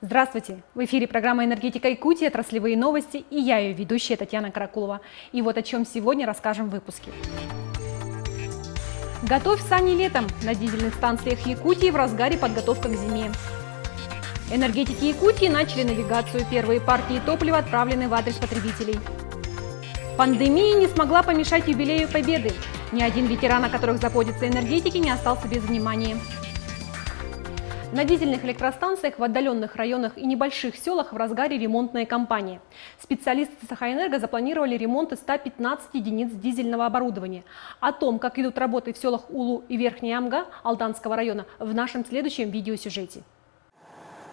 Здравствуйте! В эфире программа «Энергетика Якутии», отраслевые новости, и я ее ведущая Татьяна Каракулова. И вот о чем сегодня расскажем в выпуске. Готовь сани летом. На дизельных станциях Якутии в разгаре подготовка к зиме. Энергетики Якутии начали навигацию. Первые партии топлива отправлены в адрес потребителей. Пандемия не смогла помешать юбилею Победы. Ни один ветеран, о которых заботятся энергетики, не остался без внимания. На дизельных электростанциях в отдаленных районах и небольших селах в разгаре ремонтные кампании. Специалисты Сахаэнерго запланировали ремонт 115 единиц дизельного оборудования. О том, как идут работы в селах Улу и Верхняя Амга Алданского района, в нашем следующем видеосюжете.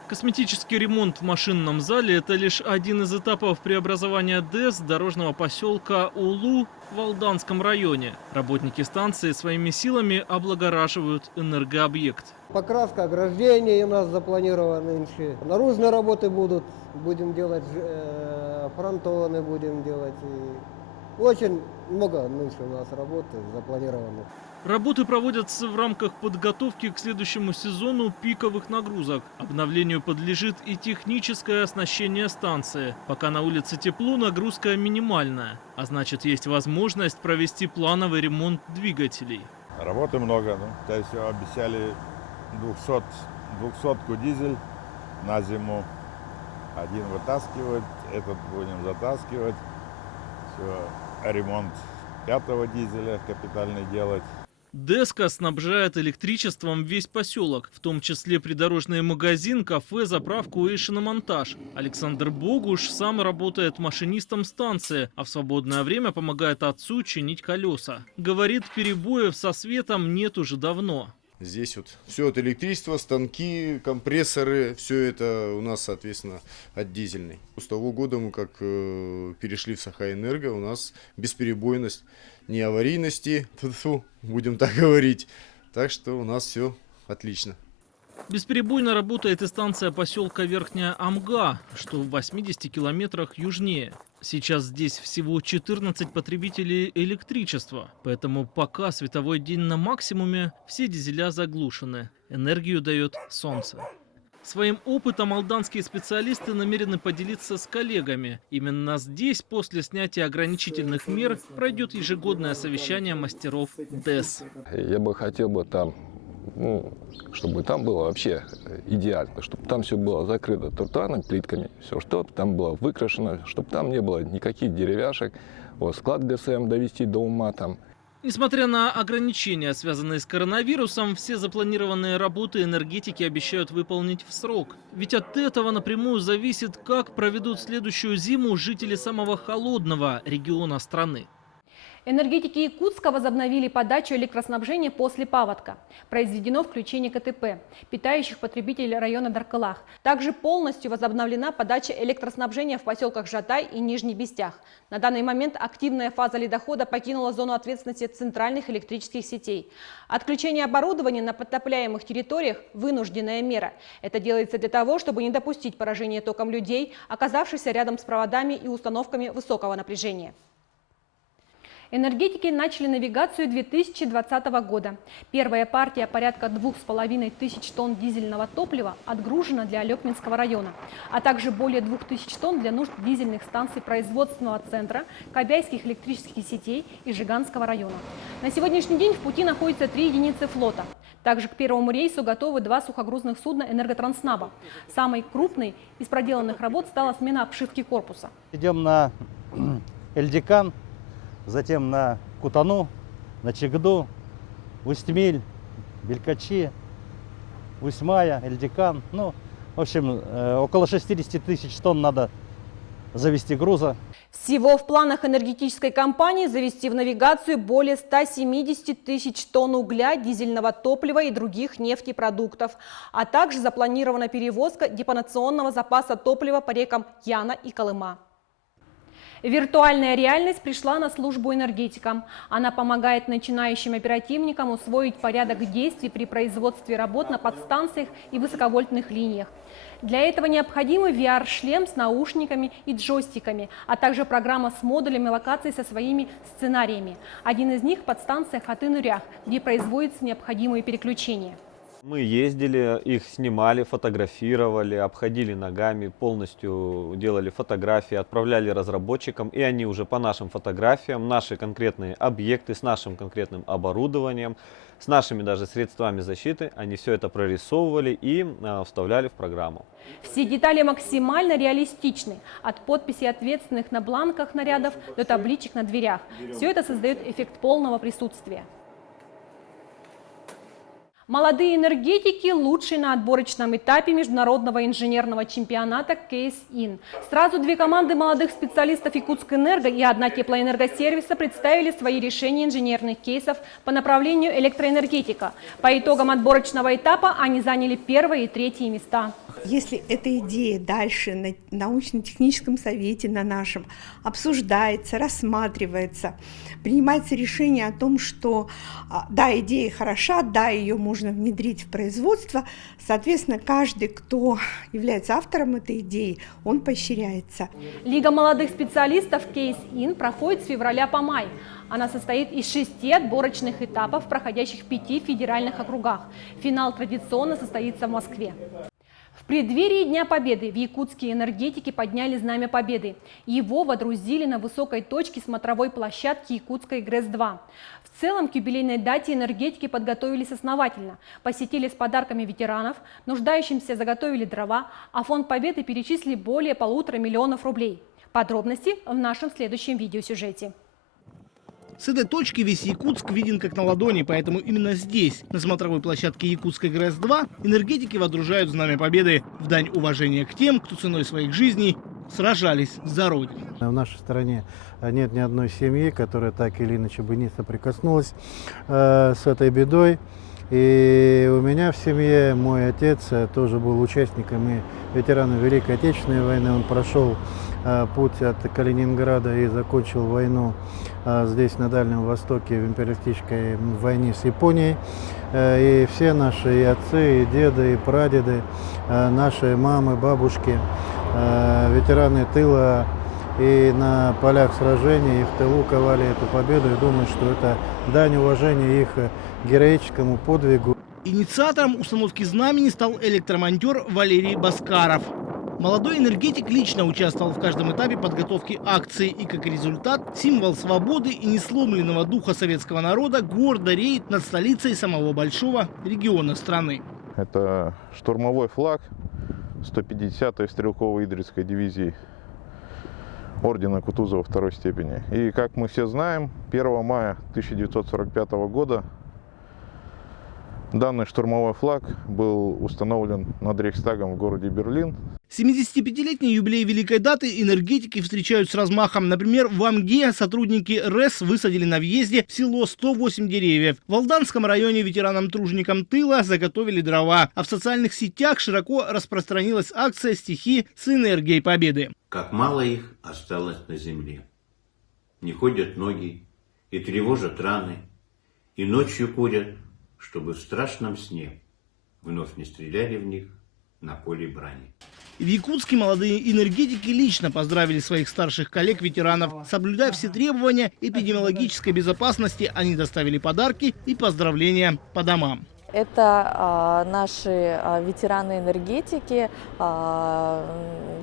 Косметический ремонт в машинном зале – это лишь один из этапов преобразования ДЭС дорожного поселка Улу в Алданском районе. Работники станции своими силами облагораживают энергообъект. Покраска, ограждение у нас запланированы. Наружные работы будем делать, фронтоны будем делать. И очень много нынче у нас работы запланированы. Работы проводятся в рамках подготовки к следующему сезону пиковых нагрузок. Обновлению подлежит и техническое оснащение станции. Пока на улице тепло, нагрузка минимальная. А значит, есть возможность провести плановый ремонт двигателей. Работы много. То есть обещали 200-ку дизель на зиму. Один вытаскивать, этот будем затаскивать. Все, ремонт 5-го дизеля капитальный делать. ДЭСка снабжает электричеством весь поселок, в том числе придорожный магазин, кафе, заправку и шиномонтаж. Александр Богуш сам работает машинистом станции, а в свободное время помогает отцу чинить колеса. Говорит, перебоев со светом нет уже давно. Здесь вот все от электричества, станки, компрессоры, все это у нас, соответственно, от дизельной. С того года мы как перешли в Сахаэнерго, у нас бесперебойность, не аварийности, будем так говорить. Так что у нас все отлично. Бесперебойно работает и станция поселка Верхняя Амга, что в 80 километрах южнее. Сейчас здесь всего 14 потребителей электричества, поэтому пока световой день на максимуме, все дизеля заглушены. Энергию дает солнце. Своим опытом алданские специалисты намерены поделиться с коллегами. Именно здесь, после снятия ограничительных мер, пройдет ежегодное совещание мастеров ДЭС. Я бы хотел там, чтобы там было вообще идеально, чтобы там все было закрыто тротуарными плитками, все, чтобы там было выкрашено, чтобы там не было никаких деревяшек, вот, склад ГСМ довести до ума там. Несмотря на ограничения, связанные с коронавирусом, все запланированные работы энергетики обещают выполнить в срок. Ведь от этого напрямую зависит, как проведут следующую зиму жители самого холодного региона страны. Энергетики Якутска возобновили подачу электроснабжения после паводка. Произведено включение КТП, питающих потребителей района Даркалах. Также полностью возобновлена подача электроснабжения в поселках Жатай и Нижний Бестях. На данный момент активная фаза ледохода покинула зону ответственности центральных электрических сетей. Отключение оборудования на подтопляемых территориях – вынужденная мера. Это делается для того, чтобы не допустить поражения током людей, оказавшихся рядом с проводами и установками высокого напряжения. Энергетики начали навигацию 2020 года. Первая партия порядка 2500 тонн дизельного топлива отгружена для Алекминского района, а также более 2000 тонн для нужд дизельных станций производственного центра, Кобяйских электрических сетей и Жиганского района. На сегодняшний день в пути находятся 3 единицы флота. Также к первому рейсу готовы 2 сухогрузных судна «Энерготранснаба». Самой крупной из проделанных работ стала смена обшивки корпуса. Идем на Эльдикан. Затем на Кутану, на Чегду, Усть-Миль, Белькачи, Усть-Мая, Эльдикан. В общем, около 60 тысяч тонн надо завести груза. Всего в планах энергетической компании завести в навигацию более 170 тысяч тонн угля, дизельного топлива и других нефтепродуктов. А также запланирована перевозка депонационного запаса топлива по рекам Яна и Колыма. Виртуальная реальность пришла на службу энергетикам. Она помогает начинающим оперативникам усвоить порядок действий при производстве работ на подстанциях и высоковольтных линиях. Для этого необходимы VR-шлем с наушниками и джойстиками, а также программа с модулями локации со своими сценариями. Один из них – подстанция Хатын-Урях, где производятся необходимые переключения. Мы ездили, их снимали, фотографировали, обходили ногами, полностью делали фотографии, отправляли разработчикам, и они уже по нашим фотографиям, наши конкретные объекты с нашим конкретным оборудованием, с нашими даже средствами защиты, они все это прорисовывали и вставляли в программу. Все детали максимально реалистичны, от подписей ответственных на бланках нарядов до табличек на дверях. Все это создает эффект полного присутствия. Молодые энергетики лучшие на отборочном этапе международного инженерного чемпионата Кейс-Ин. Сразу две команды молодых специалистов Якутскэнерго и одна теплоэнергосервиса представили свои решения инженерных кейсов по направлению электроэнергетика. По итогам отборочного этапа они заняли первые и третье места. Если эта идея дальше на научно-техническом совете на нашем обсуждается, рассматривается, принимается решение о том, что да, идея хороша, да, ее можно внедрить в производство, соответственно, каждый, кто является автором этой идеи, он поощряется. Лига молодых специалистов Кейс-Ин проходит с февраля по май. Она состоит из 6 отборочных этапов, проходящих в 5 федеральных округах. Финал традиционно состоится в Москве. В преддверии Дня Победы в якутские энергетики подняли знамя Победы. Его водрузили на высокой точке смотровой площадки Якутской ГРЭС-2. В целом к юбилейной дате энергетики подготовились основательно. Посетили с подарками ветеранов, нуждающимся заготовили дрова, а фонд Победы перечислили более 1,5 миллиона рублей. Подробности в нашем следующем видеосюжете. С этой точки весь Якутск виден как на ладони, поэтому именно здесь, на смотровой площадке Якутской ГРЭС-2, энергетики водружают знамя Победы в дань уважения к тем, кто ценой своих жизней сражались за Родину. В нашей стране нет ни одной семьи, которая так или иначе бы не соприкоснулась с этой бедой. И у меня в семье мой отец тоже был участником и ветераном Великой Отечественной войны. Он прошел путь от Калининграда и закончил войну здесь, на Дальнем Востоке, в империалистической войне с Японией. И все наши и отцы, и деды, и прадеды, наши мамы, бабушки, ветераны тыла и на полях сражений, и в тылу ковали эту победу. И думаю, что это дань уважения их героическому подвигу. Инициатором установки знамени стал электромонтер Валерий Баскаров. Молодой энергетик лично участвовал в каждом этапе подготовки акции и, как результат, символ свободы и несломленного духа советского народа гордо реет над столицей самого большого региона страны. Это штурмовой флаг 150-й стрелковой Идрицкой дивизии ордена Кутузова второй степени. И, как мы все знаем, 1 мая 1945 года данный штурмовой флаг был установлен над Рейхстагом в городе Берлин. 75-летний юбилей великой даты энергетики встречают с размахом. Например, в Амге сотрудники РЭС высадили на въезде в село 108 деревьев. В Алданском районе ветеранам-труженикам тыла заготовили дрова. А в социальных сетях широко распространилась акция «Стихи с энергией победы». Как мало их осталось на земле. Не ходят ноги и тревожат раны, и ночью курят, чтобы в страшном сне вновь не стреляли в них на поле брани. В Якутске молодые энергетики лично поздравили своих старших коллег-ветеранов. Соблюдая все требования эпидемиологической безопасности, они доставили подарки и поздравления по домам. Это наши ветераны-энергетики,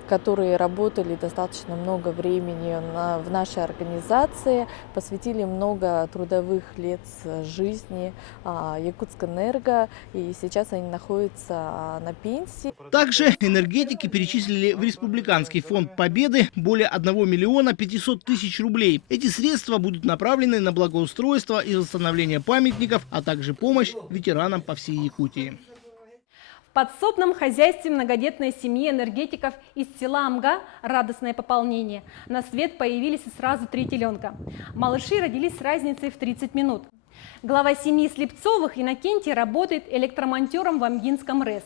которые работали достаточно много времени в нашей организации, посвятили много трудовых лет жизни Якутскэнерго, и сейчас они находятся на пенсии. Также энергетики перечислили в Республиканский фонд Победы более 1 миллиона 500 тысяч рублей. Эти средства будут направлены на благоустройство и восстановление памятников, а также помощь ветеранам по всей Якутии. В подсобном хозяйстве многодетной семьи энергетиков из села Амга радостное пополнение. На свет появились сразу 3 теленка. Малыши родились с разницей в 30 минут. Глава семьи Слепцовых Иннокентий работает электромонтером в Амгинском РЭС,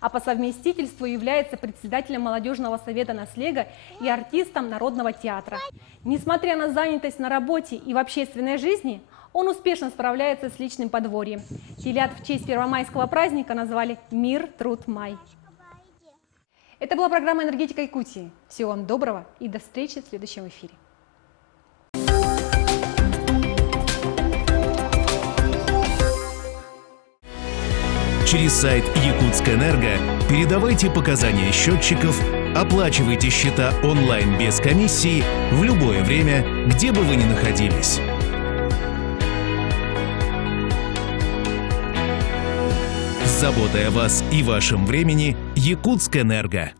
а по совместительству является председателем молодежного совета «Наслега» и артистом Народного театра. Несмотря на занятость на работе и в общественной жизни, он успешно справляется с личным подворьем. Телят в честь первомайского праздника назвали «Мир, труд, май». Это была программа «Энергетика Якутии». Всего вам доброго и до встречи в следующем эфире. Через сайт Якутскэнерго передавайте показания счетчиков, оплачивайте счета онлайн без комиссии в любое время, где бы вы ни находились. С заботой о вас и вашем времени Якутскэнерго.